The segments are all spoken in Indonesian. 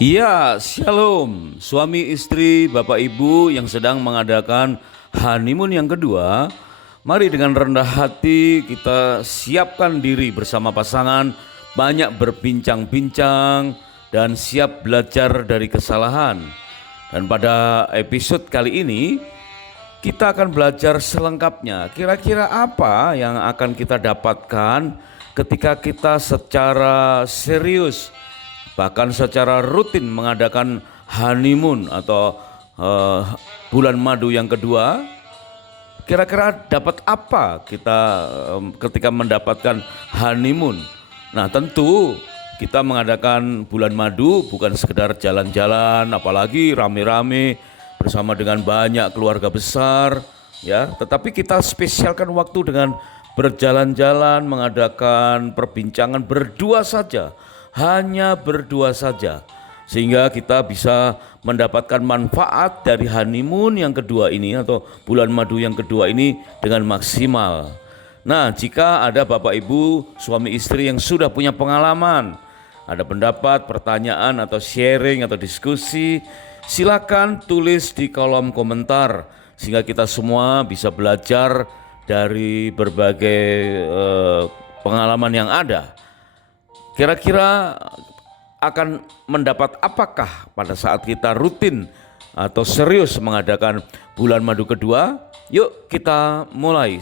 Ya, shalom. Suami istri, bapak ibu yang sedang mengadakan honeymoon yang kedua, mari dengan rendah hati kita siapkan diri bersama pasangan, banyak berbincang-bincang dan siap belajar dari kesalahan. Dan pada episode kali ini kita akan belajar selengkapnya. Kira-kira apa yang akan kita dapatkan ketika kita secara serius bahkan secara rutin mengadakan honeymoon atau bulan madu yang kedua. Kira-kira dapat apa kita ketika mendapatkan honeymoon? Nah, tentu kita mengadakan bulan madu bukan sekedar jalan-jalan, apalagi rame-rame bersama dengan banyak keluarga besar, ya. Tetapi kita spesialkan waktu dengan berjalan-jalan, mengadakan perbincangan berdua saja, hanya berdua saja, sehingga kita bisa mendapatkan manfaat dari honeymoon yang kedua ini atau bulan madu yang kedua ini dengan maksimal. Nah, jika ada bapak ibu suami istri yang sudah punya pengalaman, ada pendapat, pertanyaan atau sharing atau diskusi, silakan tulis di kolom komentar sehingga kita semua bisa belajar dari berbagai pengalaman yang ada. Kira-kira akan mendapat apakah pada saat kita rutin atau serius mengadakan bulan madu kedua? Yuk kita mulai.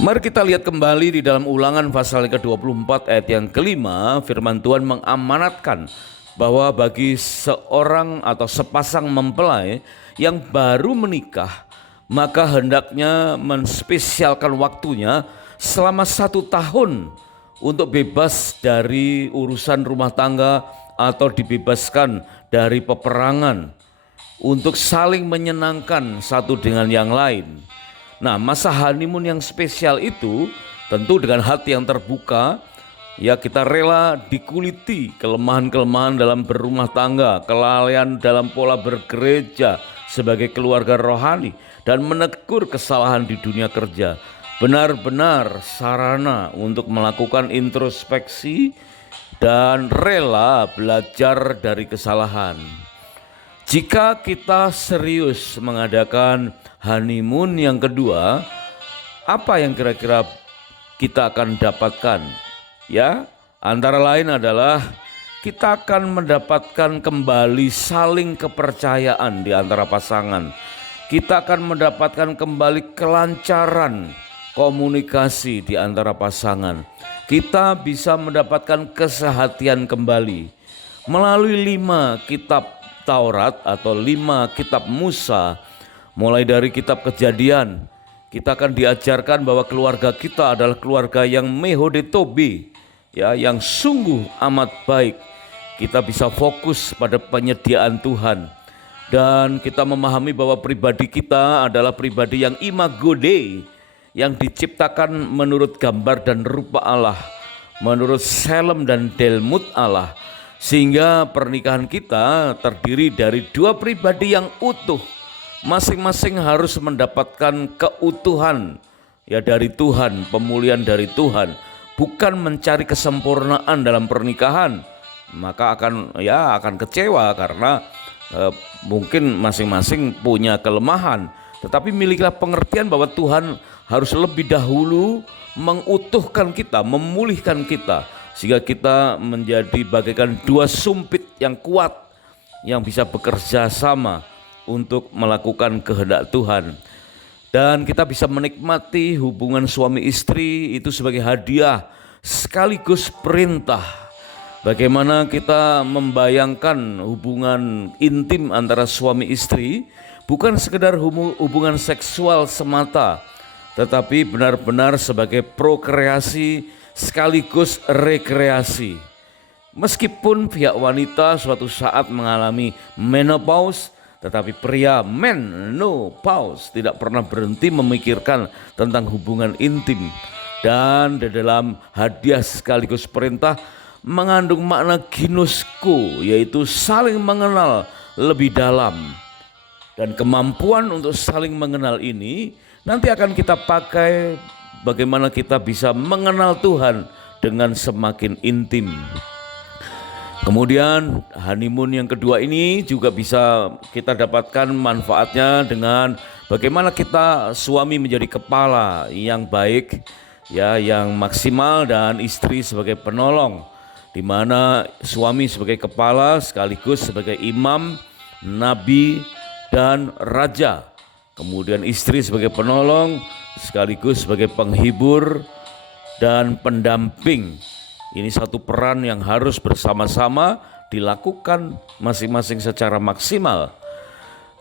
Mari kita lihat kembali di dalam Ulangan pasal ke-24 ayat yang kelima. Firman Tuhan mengamanatkan bahwa bagi seorang atau sepasang mempelai yang baru menikah, maka hendaknya menspesialkan waktunya selama 1 tahun untuk bebas dari urusan rumah tangga atau dibebaskan dari peperangan, untuk saling menyenangkan satu dengan yang lain. Nah, masa honeymoon yang spesial itu tentu dengan hati yang terbuka, ya, kita rela dikuliti kelemahan-kelemahan dalam berumah tangga, kelalaian dalam pola bergereja sebagai keluarga rohani, dan menegur kesalahan di dunia kerja. Benar-benar sarana untuk melakukan introspeksi dan rela belajar dari kesalahan. Jika kita serius mengadakan honeymoon yang kedua, apa yang kira-kira kita akan dapatkan? Ya, antara lain adalah kita akan mendapatkan kembali saling kepercayaan di antara pasangan. Kita akan mendapatkan kembali kelancaran komunikasi di antara pasangan. Kita bisa mendapatkan kesehatian kembali melalui 5 kitab Taurat atau 5 kitab Musa. Mulai dari kitab Kejadian, kita akan diajarkan bahwa keluarga kita adalah keluarga yang mehodetobe, ya, yang sungguh amat baik. Kita bisa fokus pada penyediaan Tuhan, dan kita memahami bahwa pribadi kita adalah pribadi yang imago Dei, yang diciptakan menurut gambar dan rupa Allah, menurut Selem dan Delmut Allah, sehingga pernikahan kita terdiri dari 2 pribadi yang utuh. Masing-masing harus mendapatkan keutuhan, ya, dari Tuhan, pemulihan dari Tuhan, bukan mencari kesempurnaan dalam pernikahan. Maka akan kecewa karena mungkin masing-masing punya kelemahan. Tetapi milikilah pengertian bahwa Tuhan harus lebih dahulu mengutuhkan kita, memulihkan kita, sehingga kita menjadi bagaikan 2 sumpit yang kuat yang bisa bekerja sama untuk melakukan kehendak Tuhan. Dan kita bisa menikmati hubungan suami istri itu sebagai hadiah sekaligus perintah. Bagaimana kita membayangkan hubungan intim antara suami istri bukan sekedar hubungan seksual semata, tetapi benar-benar sebagai prokreasi sekaligus rekreasi. Meskipun pihak wanita suatu saat mengalami menopause, tetapi pria menopause tidak pernah berhenti memikirkan tentang hubungan intim. Dan di dalam hadiah sekaligus perintah mengandung makna ginosko, yaitu saling mengenal lebih dalam. Dan kemampuan untuk saling mengenal ini nanti akan kita pakai bagaimana kita bisa mengenal Tuhan dengan semakin intim. Kemudian honeymoon yang kedua ini juga bisa kita dapatkan manfaatnya dengan bagaimana kita suami menjadi kepala yang baik, ya, yang maksimal, dan istri sebagai penolong, di mana suami sebagai kepala sekaligus sebagai imam, nabi, dan raja. Kemudian istri sebagai penolong sekaligus sebagai penghibur dan pendamping. Ini satu peran yang harus bersama-sama dilakukan masing-masing secara maksimal.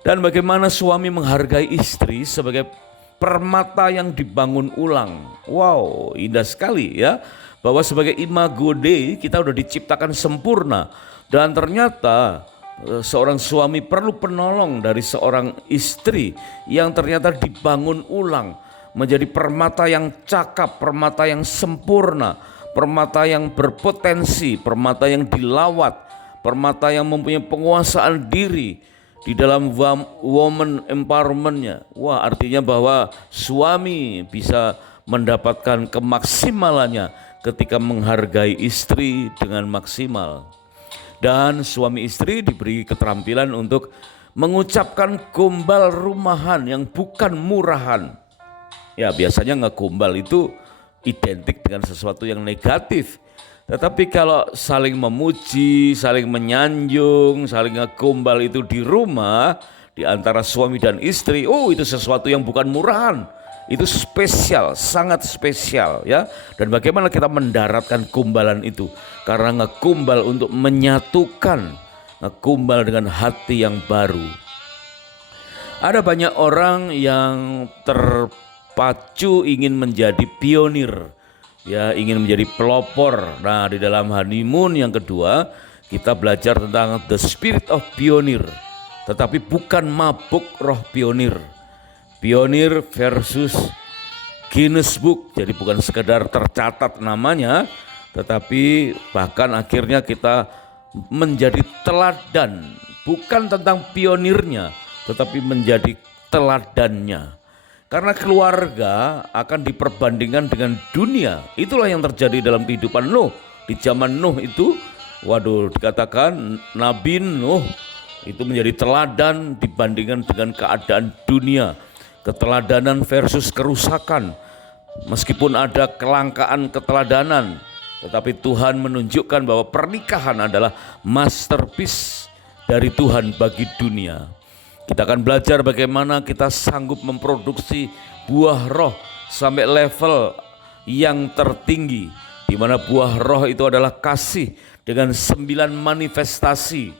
Dan bagaimana suami menghargai istri sebagai permata yang dibangun ulang. Wow, indah sekali ya. Bahwa sebagai imago Dei kita udah diciptakan sempurna. Dan ternyata seorang suami perlu penolong dari seorang istri yang ternyata dibangun ulang menjadi permata yang cakap, permata yang sempurna, permata yang berpotensi, permata yang dilawat, permata yang mempunyai penguasaan diri di dalam woman empowerment-nya. Wah, artinya bahwa suami bisa mendapatkan kemaksimalannya ketika menghargai istri dengan maksimal. Dan suami istri diberi keterampilan untuk mengucapkan gombal rumahan yang bukan murahan. Ya, biasanya ngegombal itu identik dengan sesuatu yang negatif. Tetapi kalau saling memuji, saling menyanjung, saling ngegombal itu di rumah, di antara suami dan istri, oh itu sesuatu yang bukan murahan. Itu spesial, sangat spesial ya. Dan bagaimana kita mendaratkan gombalan itu? Karena ngegombal untuk menyatukan, ngegombal dengan hati yang baru. Ada banyak orang yang terpacu ingin menjadi pionir, ya, ingin menjadi pelopor. Nah, di dalam honeymoon yang kedua kita belajar tentang the spirit of pioneer, tetapi bukan mabuk roh pionir. Pionir versus Guinness Book, jadi bukan sekedar tercatat namanya, tetapi bahkan akhirnya kita menjadi teladan, bukan tentang pionirnya, tetapi menjadi teladannya. Karena keluarga akan diperbandingkan dengan dunia. Itulah yang terjadi dalam kehidupan Nuh. Di zaman Nuh itu, waduh, dikatakan Nabi Nuh itu menjadi teladan dibandingkan dengan keadaan dunia. Keteladanan versus kerusakan. Meskipun ada kelangkaan keteladanan, tetapi Tuhan menunjukkan bahwa pernikahan adalah masterpiece dari Tuhan bagi dunia. Kita akan belajar bagaimana kita sanggup memproduksi buah roh sampai level yang tertinggi, di mana buah roh itu adalah kasih dengan 9 manifestasi.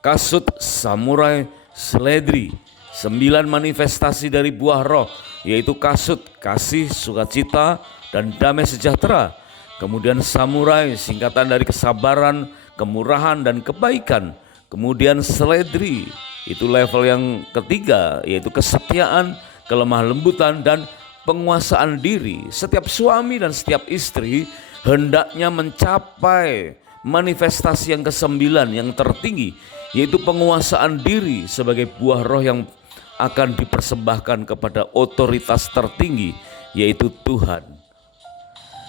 Kasut, samurai, seledri, 9 manifestasi dari buah roh, yaitu kasut, kasih, sukacita, dan damai sejahtera. Kemudian samurai, singkatan dari kesabaran, kemurahan, dan kebaikan. Kemudian seledri, itu level yang ketiga, yaitu kesetiaan, kelemah lembutan, dan penguasaan diri. Setiap suami dan setiap istri hendaknya mencapai manifestasi yang ke-9 yang tertinggi, yaitu penguasaan diri sebagai buah roh yang akan dipersembahkan kepada otoritas tertinggi, yaitu Tuhan.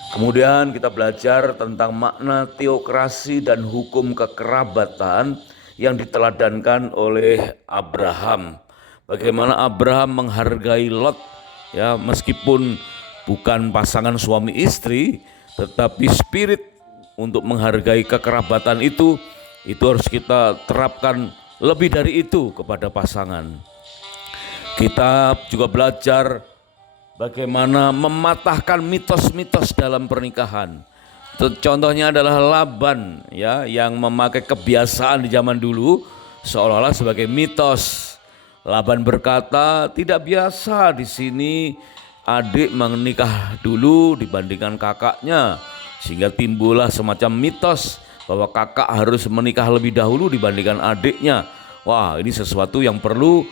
Kemudian kita belajar tentang makna teokrasi dan hukum kekerabatan yang diteladankan oleh Abraham. Bagaimana Abraham menghargai Lot, ya, meskipun bukan pasangan suami istri, tetapi spirit untuk menghargai kekerabatan itu harus kita terapkan lebih dari itu kepada pasangan. Kita juga belajar bagaimana mematahkan mitos-mitos dalam pernikahan. Contohnya adalah Laban, ya, yang memakai kebiasaan di zaman dulu seolah-olah sebagai mitos. Laban berkata, tidak biasa di sini adik menikah dulu dibandingkan kakaknya, sehingga timbullah semacam mitos bahwa kakak harus menikah lebih dahulu dibandingkan adiknya. Wah, ini sesuatu yang perlu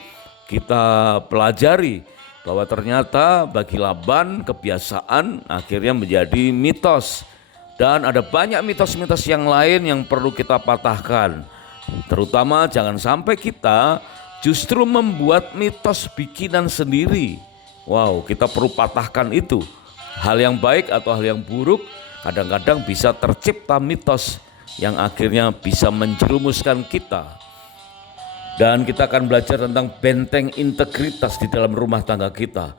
kita pelajari, bahwa ternyata bagi Laban kebiasaan akhirnya menjadi mitos. Dan ada banyak mitos-mitos yang lain yang perlu kita patahkan. Terutama jangan sampai kita justru membuat mitos bikinan sendiri. Wow, kita perlu patahkan itu. Hal yang baik atau hal yang buruk kadang-kadang bisa tercipta mitos yang akhirnya bisa menjerumuskan kita. Dan kita akan belajar tentang benteng integritas di dalam rumah tangga kita.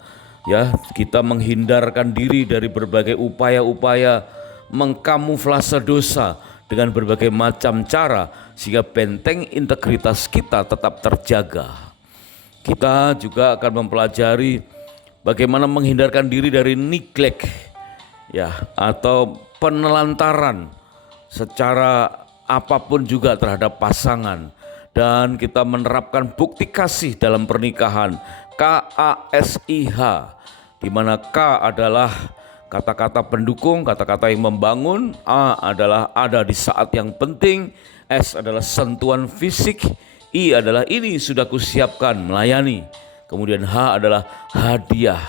Ya, kita menghindarkan diri dari berbagai upaya-upaya mengkamuflase dosa dengan berbagai macam cara sehingga benteng integritas kita tetap terjaga. Kita juga akan mempelajari bagaimana menghindarkan diri dari neglect ya atau penelantaran secara apapun juga terhadap pasangan, dan kita menerapkan bukti kasih dalam pernikahan, KASIH, di mana K adalah kata-kata pendukung, kata-kata yang membangun, A adalah ada di saat yang penting, S adalah sentuhan fisik, I adalah ini sudah kusiapkan melayani, kemudian H adalah hadiah.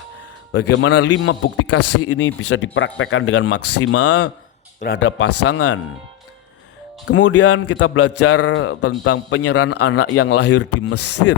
Bagaimana 5 bukti kasih ini bisa dipraktekkan dengan maksimal terhadap pasangan. Kemudian kita belajar tentang penyerahan anak yang lahir di Mesir.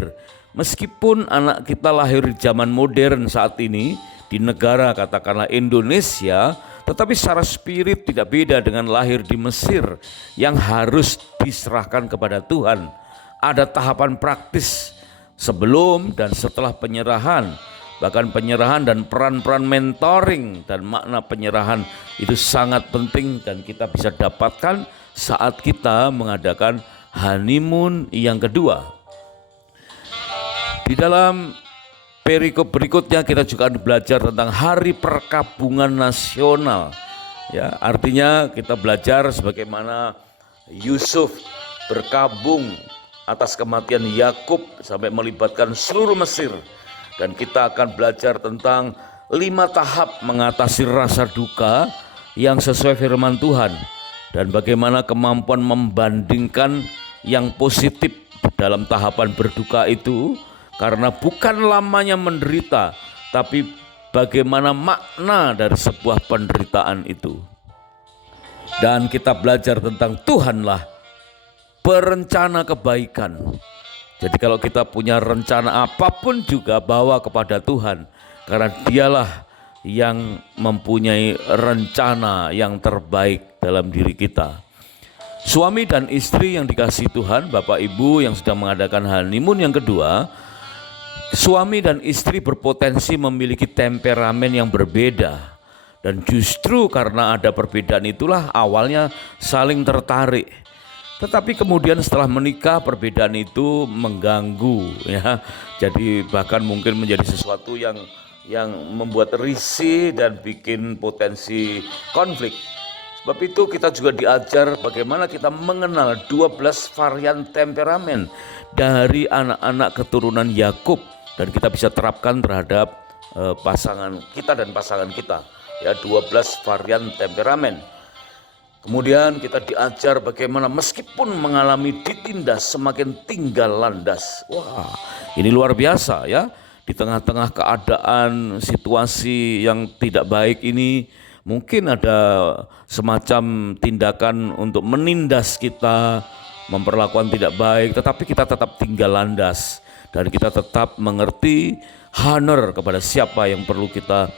Meskipun anak kita lahir di zaman modern saat ini, di negara katakanlah Indonesia, tetapi secara spirit tidak beda dengan lahir di Mesir yang harus diserahkan kepada Tuhan. Ada tahapan praktis sebelum dan setelah penyerahan, bahkan penyerahan dan peran-peran mentoring dan makna penyerahan itu sangat penting dan kita bisa dapatkan saat kita mengadakan honeymoon yang kedua. Di dalam perikop berikutnya kita juga akan belajar tentang Hari Perkabungan Nasional. Ya, artinya kita belajar sebagaimana Yusuf berkabung atas kematian Yakub sampai melibatkan seluruh Mesir. Dan kita akan belajar tentang 5 tahap mengatasi rasa duka yang sesuai firman Tuhan. Dan bagaimana kemampuan membandingkan yang positif dalam tahapan berduka itu. Karena bukan lamanya menderita, tapi bagaimana makna dari sebuah penderitaan itu. Dan kita belajar tentang Tuhanlah perencana kebaikan. Jadi kalau kita punya rencana apapun juga bawa kepada Tuhan. Karena dialah yang mempunyai rencana yang terbaik dalam diri kita. Suami dan istri yang dikasihi Tuhan, Bapak Ibu yang sedang mengadakan honeymoon yang kedua, suami dan istri berpotensi memiliki temperamen yang berbeda. Dan justru karena ada perbedaan itulah awalnya saling tertarik. Tetapi kemudian setelah menikah perbedaan itu mengganggu ya. Jadi bahkan mungkin menjadi sesuatu yang membuat risih dan bikin potensi konflik. Sebab itu kita juga diajar bagaimana kita mengenal 12 varian temperamen dari anak-anak keturunan Yakub. Dan kita bisa terapkan terhadap pasangan kita dan pasangan kita. Ya, 12 varian temperamen. Kemudian kita diajar bagaimana meskipun mengalami ditindas semakin tinggal landas. Wah, ini luar biasa ya. Di tengah-tengah keadaan situasi yang tidak baik ini, mungkin ada semacam tindakan untuk menindas kita, memperlakukan tidak baik, tetapi kita tetap tinggal landas. Dan kita tetap mengerti honor kepada siapa yang perlu kita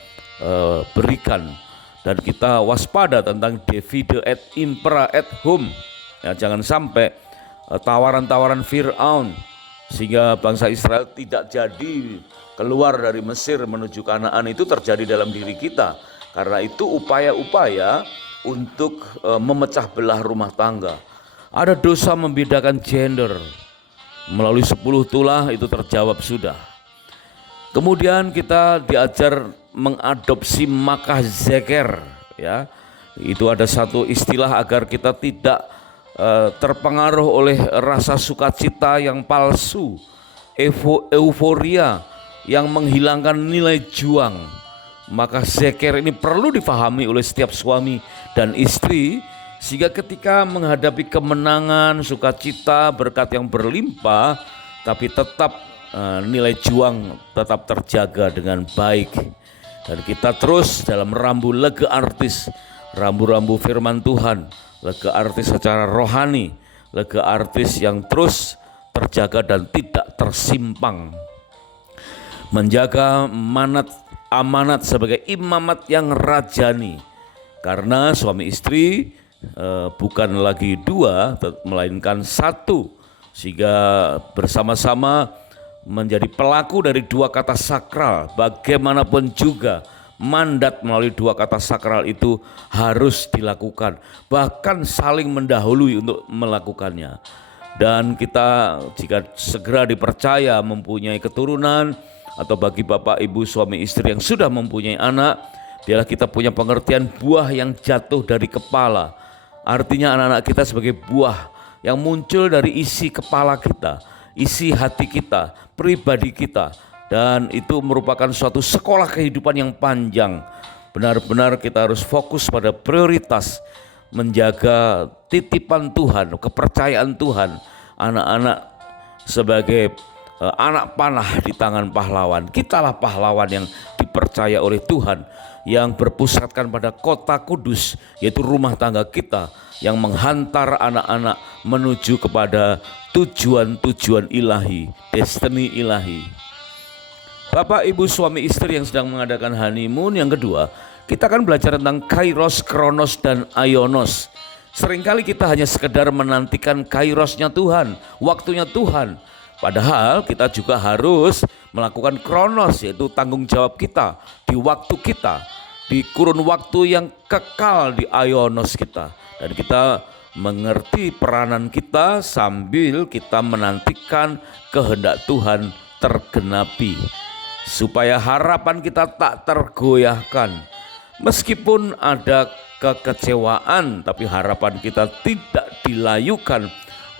berikan. Dan kita waspada tentang divide et impera et hum. Ya, jangan sampai tawaran-tawaran Fir'aun sehingga bangsa Israel tidak jadi keluar dari Mesir menuju Kanaan itu terjadi dalam diri kita. Karena itu upaya-upaya untuk memecah belah rumah tangga. Ada dosa membedakan gender. Melalui 10 tulah itu terjawab sudah. Kemudian kita diajar mengadopsi makah zeker ya. Itu ada satu istilah agar kita tidak terpengaruh oleh rasa sukacita yang palsu, euforia yang menghilangkan nilai juang. Maka zeker ini perlu difahami oleh setiap suami dan istri, sehingga ketika menghadapi kemenangan, sukacita, berkat yang berlimpah, tapi tetap nilai juang tetap terjaga dengan baik. Dan kita terus dalam rambu lega artis, rambu-rambu firman Tuhan, lega artis secara rohani, lega artis yang terus terjaga dan tidak tersimpang. Menjaga amanat sebagai imamat yang rajani. Karena suami istri bukan lagi dua, melainkan satu, sehingga bersama-sama menjadi pelaku dari dua kata sakral. Bagaimanapun juga mandat melalui dua kata sakral itu harus dilakukan, bahkan saling mendahului untuk melakukannya. Dan kita jika segera dipercaya mempunyai keturunan, atau bagi bapak ibu suami istri yang sudah mempunyai anak, biarlah kita punya pengertian buah yang jatuh dari kepala. Artinya anak-anak kita sebagai buah yang muncul dari isi kepala kita, isi hati kita, pribadi kita. Dan itu merupakan suatu sekolah kehidupan yang panjang. Benar-benar kita harus fokus pada prioritas menjaga titipan Tuhan, kepercayaan Tuhan. Anak-anak sebagai anak panah di tangan pahlawan. Kitalah pahlawan yang dipercaya oleh Tuhan, yang berpusatkan pada kota kudus, yaitu rumah tangga kita, yang menghantar anak-anak menuju kepada tujuan-tujuan ilahi, destiny ilahi. Bapak ibu suami istri yang sedang mengadakan honeymoon, yang kedua, kita akan belajar tentang kairos, kronos, dan aionos. Seringkali kita hanya sekedar menantikan kairosnya Tuhan, waktunya Tuhan. Padahal kita juga harus melakukan kronos, yaitu tanggung jawab kita di waktu kita, di kurun waktu yang kekal di aionos kita. Dan kita mengerti peranan kita sambil kita menantikan kehendak Tuhan tergenapi, supaya harapan kita tak tergoyahkan. Meskipun ada kekecewaan, tapi harapan kita tidak dilayukan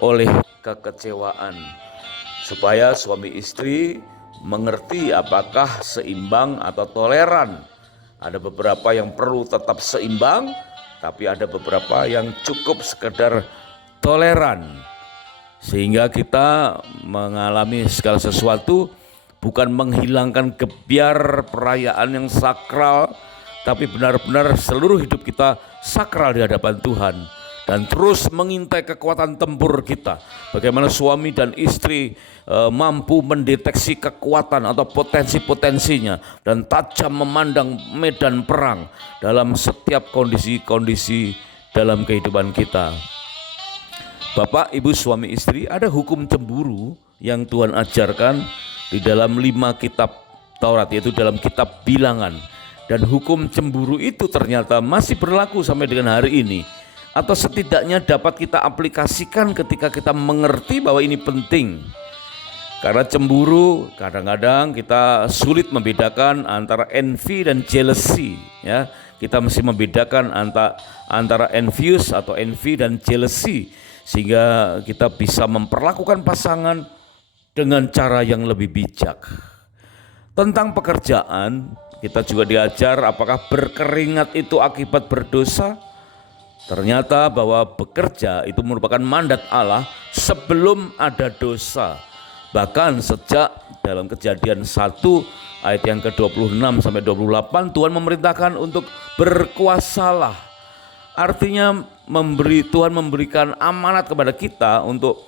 oleh kekecewaan. Supaya suami istri mengerti apakah seimbang atau toleran. Ada beberapa yang perlu tetap seimbang, tapi ada beberapa yang cukup sekedar toleran. Sehingga kita mengalami segala sesuatu bukan menghilangkan gebiar perayaan yang sakral, tapi benar-benar seluruh hidup kita sakral di hadapan Tuhan. Dan terus mengintai kekuatan tempur kita. Bagaimana suami dan istri mampu mendeteksi kekuatan atau potensi-potensinya, dan tajam memandang medan perang dalam setiap kondisi-kondisi dalam kehidupan kita. Bapak, ibu, suami, istri, ada hukum cemburu yang Tuhan ajarkan di dalam 5 kitab Taurat, yaitu dalam kitab Bilangan. Dan hukum cemburu itu ternyata masih berlaku sampai dengan hari ini, atau setidaknya dapat kita aplikasikan ketika kita mengerti bahwa ini penting. Karena cemburu kadang-kadang kita sulit membedakan antara envy dan jealousy, ya. Kita mesti membedakan antara envious atau envy dan jealousy, sehingga kita bisa memperlakukan pasangan dengan cara yang lebih bijak. Tentang pekerjaan, kita juga diajar apakah berkeringat itu akibat berdosa. Ternyata bahwa bekerja itu merupakan mandat Allah sebelum ada dosa. Bahkan sejak dalam Kejadian 1 ayat yang ke-26 sampai 28, Tuhan memerintahkan untuk berkuasalah. Artinya Tuhan memberikan amanat kepada kita untuk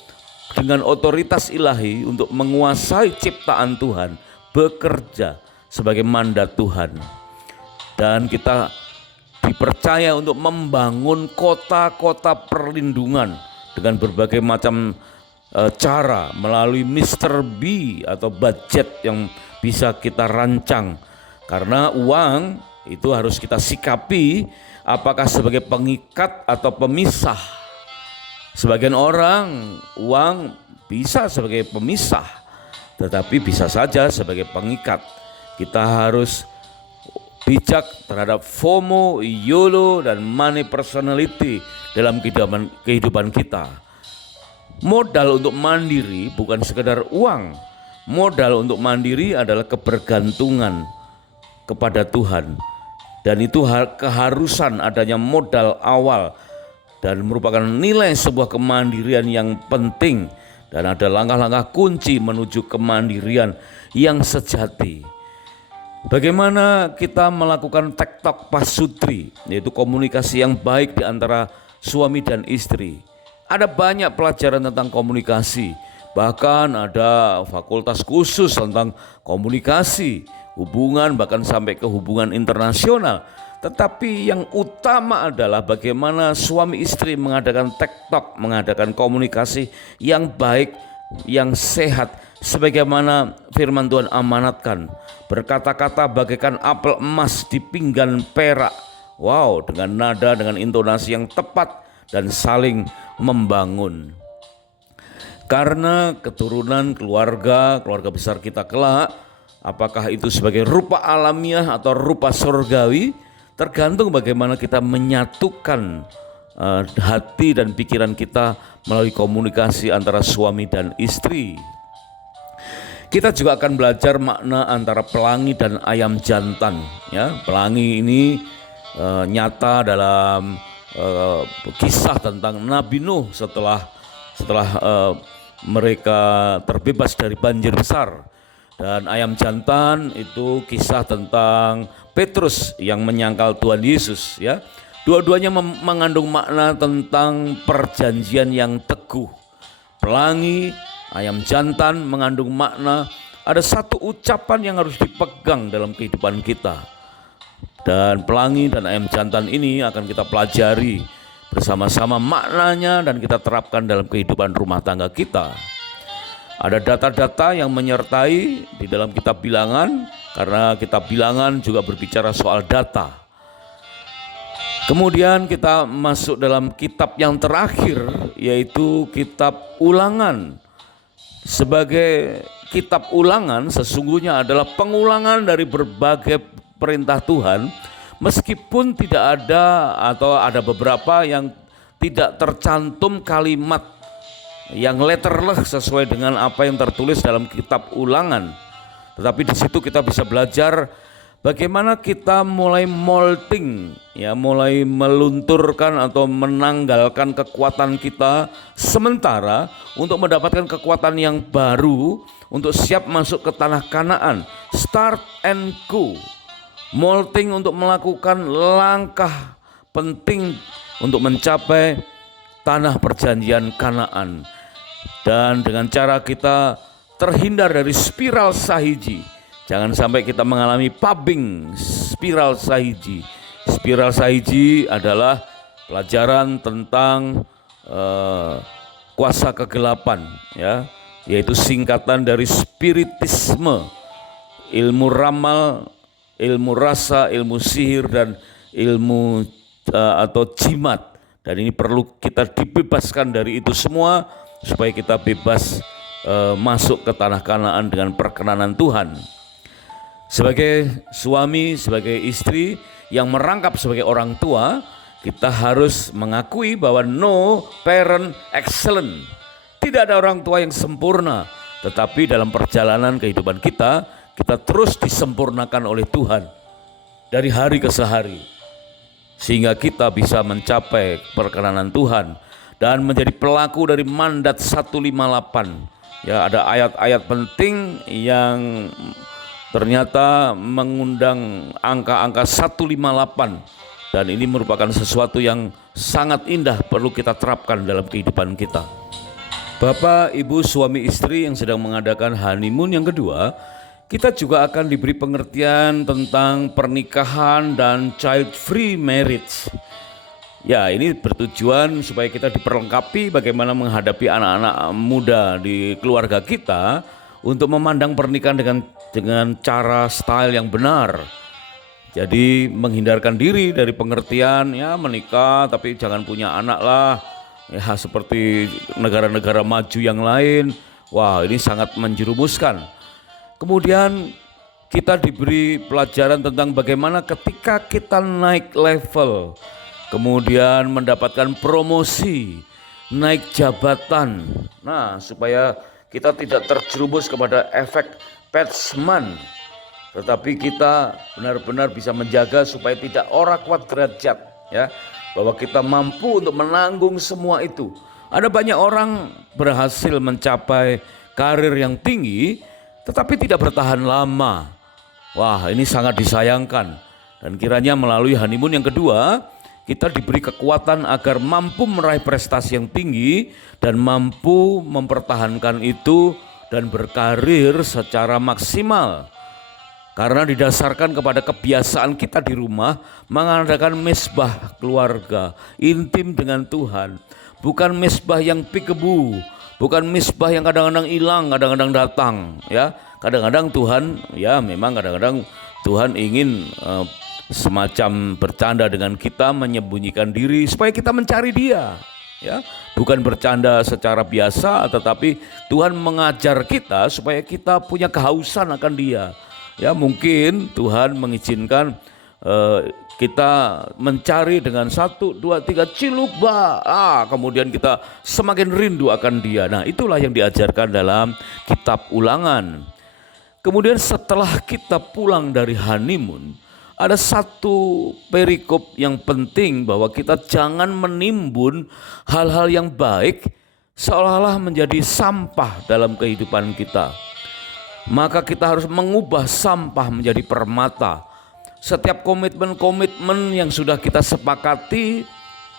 dengan otoritas ilahi untuk menguasai ciptaan Tuhan, bekerja sebagai mandat Tuhan. Dan kita dipercaya untuk membangun kota-kota perlindungan dengan berbagai macam cara, melalui Mr. B atau budget yang bisa kita rancang. Karena uang itu harus kita sikapi apakah sebagai pengikat atau pemisah. Sebagian orang uang bisa sebagai pemisah, tetapi bisa saja sebagai pengikat. Kita harus bijak terhadap FOMO, YOLO, dan money personality dalam kehidupan kita. Modal untuk mandiri bukan sekedar uang. Modal untuk mandiri adalah kebergantungan kepada Tuhan. Dan itu keharusan adanya modal awal, dan merupakan nilai sebuah kemandirian yang penting. Dan ada langkah-langkah kunci menuju kemandirian yang sejati. Bagaimana kita melakukan tektok pasutri, yaitu komunikasi yang baik di antara suami dan istri. Ada banyak pelajaran tentang komunikasi, bahkan ada fakultas khusus tentang komunikasi, hubungan, bahkan sampai ke hubungan internasional. Tetapi yang utama adalah bagaimana suami istri mengadakan tektok, mengadakan komunikasi yang baik, yang sehat, sebagaimana firman Tuhan amanatkan. Berkata-kata bagaikan apel emas di pinggan perak. Wow, dengan nada, dengan intonasi yang tepat dan saling membangun. Karena keturunan keluarga besar kita kelak, apakah itu sebagai rupa alamiah atau rupa surgawi, tergantung bagaimana kita menyatukan hati dan pikiran kita melalui komunikasi antara suami dan istri. Kita juga akan belajar makna antara pelangi dan ayam jantan. Ya, pelangi ini nyata dalam kisah tentang Nabi Nuh setelah mereka terbebas dari banjir besar. Dan ayam jantan itu kisah tentang Petrus yang menyangkal Tuhan Yesus, ya. Dua-duanya mengandung makna tentang perjanjian yang teguh. Pelangi, ayam jantan mengandung makna ada satu ucapan yang harus dipegang dalam kehidupan kita. Dan pelangi dan ayam jantan ini akan kita pelajari bersama-sama maknanya dan kita terapkan dalam kehidupan rumah tangga kita. Ada data-data yang menyertai di dalam kitab Bilangan, karena kitab Bilangan juga berbicara soal data. Kemudian kita masuk dalam kitab yang terakhir, yaitu kitab Ulangan. Sebagai kitab Ulangan sesungguhnya adalah pengulangan dari berbagai perintah Tuhan, meskipun tidak ada atau ada beberapa yang tidak tercantum kalimat yang letterless sesuai dengan apa yang tertulis dalam kitab Ulangan. Tetapi di situ kita bisa belajar bagaimana kita mulai molting, ya, mulai melunturkan atau menanggalkan kekuatan kita sementara untuk mendapatkan kekuatan yang baru untuk siap masuk ke tanah Kanaan. Start and go. Molting untuk melakukan langkah penting untuk mencapai tanah perjanjian Kanaan. Dan dengan cara kita terhindar dari spiral sahiji. Jangan sampai kita mengalami pubbing, spiral sahiji. Spiral sahiji adalah pelajaran tentang kuasa kegelapan, ya, yaitu singkatan dari spiritisme, ilmu ramal, ilmu rasa, ilmu sihir, dan ilmu atau jimat. Dan ini perlu kita dibebaskan dari itu semua supaya kita bebas masuk ke tanah Kanaan dengan perkenanan Tuhan. Sebagai suami, sebagai istri yang merangkap sebagai orang tua, kita harus mengakui bahwa no parent excellent. Tidak ada orang tua yang sempurna, tetapi dalam perjalanan kehidupan kita terus disempurnakan oleh Tuhan dari hari ke hari, sehingga kita bisa mencapai perkenanan Tuhan dan menjadi pelaku dari mandat 158. Ya, ada ayat-ayat penting yang ternyata mengundang angka-angka 158, dan ini merupakan sesuatu yang sangat indah perlu kita terapkan dalam kehidupan kita. Bapak, Ibu, suami istri yang sedang mengadakan honeymoon yang kedua, kita juga akan diberi pengertian tentang pernikahan dan child free marriage. Ya, ini bertujuan supaya kita diperlengkapi bagaimana menghadapi anak-anak muda di keluarga kita untuk memandang pernikahan dengan cara style yang benar. Jadi menghindarkan diri dari pengertian ya menikah tapi jangan punya anak lah. Ya, seperti negara-negara maju yang lain. Wah, ini sangat menjerumuskan. Kemudian kita diberi pelajaran tentang bagaimana ketika kita naik level, kemudian mendapatkan promosi, naik jabatan. Nah, supaya kita tidak terjerumus kepada efek Petsman, tetapi kita benar-benar bisa menjaga supaya tidak ora kuat derajat, ya, bahwa kita mampu untuk menanggung semua itu. Ada banyak orang berhasil mencapai karir yang tinggi, tetapi tidak bertahan lama. Wah, ini sangat disayangkan. Dan kiranya melalui honeymoon yang kedua, kita diberi kekuatan agar mampu meraih prestasi yang tinggi dan mampu mempertahankan itu dan berkarir secara maksimal. Karena didasarkan kepada kebiasaan kita di rumah mengadakan mesbah keluarga intim dengan Tuhan. Bukan mesbah yang pikebu, bukan mesbah yang kadang-kadang hilang, kadang-kadang datang, ya. Kadang-kadang Tuhan, ya memang kadang-kadang Tuhan ingin semacam bercanda dengan kita, menyembunyikan diri supaya kita mencari Dia, ya. Bukan bercanda secara biasa, tetapi Tuhan mengajar kita supaya kita punya kehausan akan Dia. Ya, mungkin Tuhan mengizinkan kita mencari dengan 1, 2, 3 ciluba, kemudian kita semakin rindu akan Dia. Nah, itulah yang diajarkan dalam kitab Ulangan. Kemudian setelah kita pulang dari honeymoon, ada satu perikop yang penting, bahwa kita jangan menimbun hal-hal yang baik seolah-olah menjadi sampah dalam kehidupan kita. Maka kita harus mengubah sampah menjadi permata. Setiap komitmen-komitmen yang sudah kita sepakati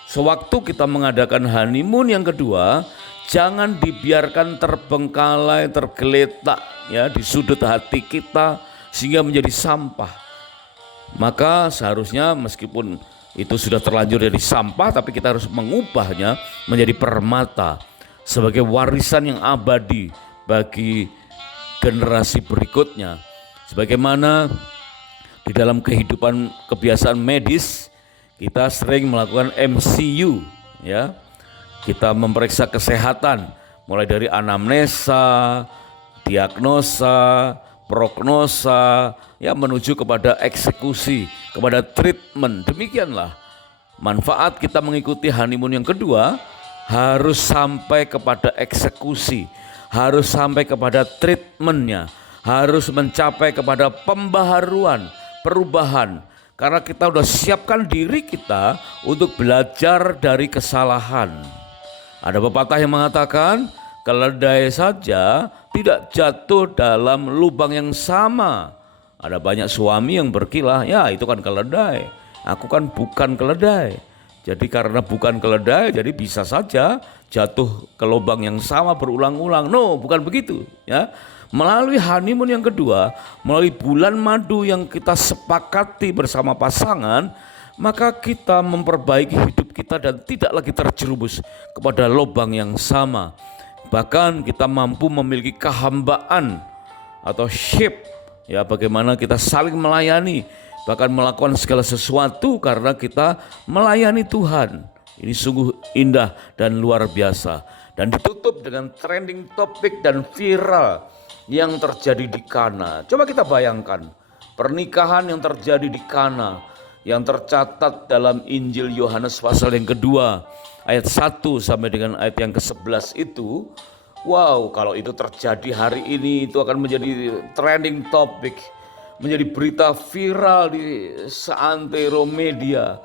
sewaktu kita mengadakan honeymoon yang kedua, jangan dibiarkan terbengkalai, tergeletak, ya, di sudut hati kita sehingga menjadi sampah. Maka seharusnya meskipun itu sudah terlanjur jadi sampah, tapi kita harus mengubahnya menjadi permata sebagai warisan yang abadi bagi generasi berikutnya. Sebagaimana di dalam kehidupan kebiasaan medis, kita sering melakukan MCU, ya. Kita memeriksa kesehatan mulai dari anamnesa, diagnosa, prognosa, ya, menuju kepada eksekusi, kepada treatment. Demikianlah manfaat kita mengikuti honeymoon yang kedua, harus sampai kepada eksekusi, harus sampai kepada treatmentnya, harus mencapai kepada pembaharuan, perubahan. Karena kita sudah siapkan diri kita untuk belajar dari kesalahan. Ada pepatah yang mengatakan, keledai saja tidak jatuh dalam lubang yang sama. Ada banyak suami yang berkilah, ya itu kan keledai, aku kan bukan keledai. Jadi karena bukan keledai, jadi bisa saja jatuh ke lubang yang sama berulang-ulang. No, bukan begitu, ya. Melalui honeymoon yang kedua, melalui bulan madu yang kita sepakati bersama pasangan, maka kita memperbaiki hidup kita dan tidak lagi terjerumus kepada lubang yang sama. Bahkan kita mampu memiliki kehambaan atau shape, ya, bagaimana kita saling melayani, bahkan melakukan segala sesuatu karena kita melayani Tuhan. Ini sungguh indah dan luar biasa. Dan ditutup dengan trending topik dan viral yang terjadi di Kana. Coba kita bayangkan pernikahan yang terjadi di Kana, yang tercatat dalam Injil Yohanes pasal yang kedua ayat 1 sampai dengan ayat yang ke-11 itu. Wow, kalau itu terjadi hari ini, itu akan menjadi trending topik, menjadi berita viral di seantero media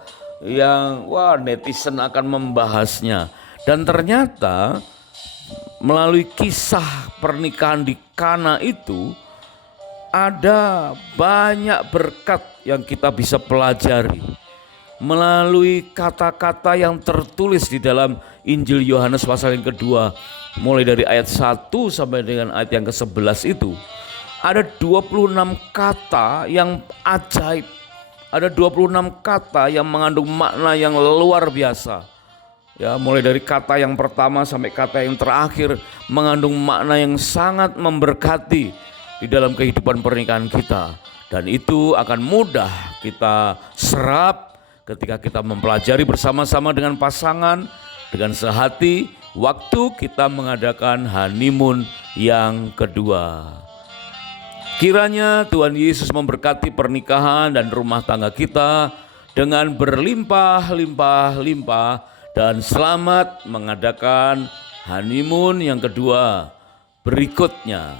yang netizen akan membahasnya. Dan ternyata melalui kisah pernikahan di Kana itu ada banyak berkat yang kita bisa pelajari melalui kata-kata yang tertulis di dalam Injil Yohanes pasal yang kedua, mulai dari ayat 1 sampai dengan ayat yang ke-11 itu. Ada 26 kata yang ajaib, ada 26 kata yang mengandung makna yang luar biasa. Ya, mulai dari kata yang pertama sampai kata yang terakhir mengandung makna yang sangat memberkati di dalam kehidupan pernikahan kita. Dan itu akan mudah kita serap ketika kita mempelajari bersama-sama dengan pasangan, dengan sehati, waktu kita mengadakan honeymoon yang kedua. Kiranya Tuhan Yesus memberkati pernikahan dan rumah tangga kita dengan berlimpah-limpah-limpah, dan selamat mengadakan honeymoon yang kedua berikutnya.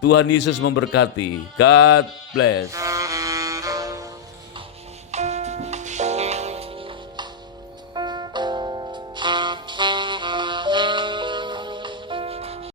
Tuhan Yesus memberkati. God bless.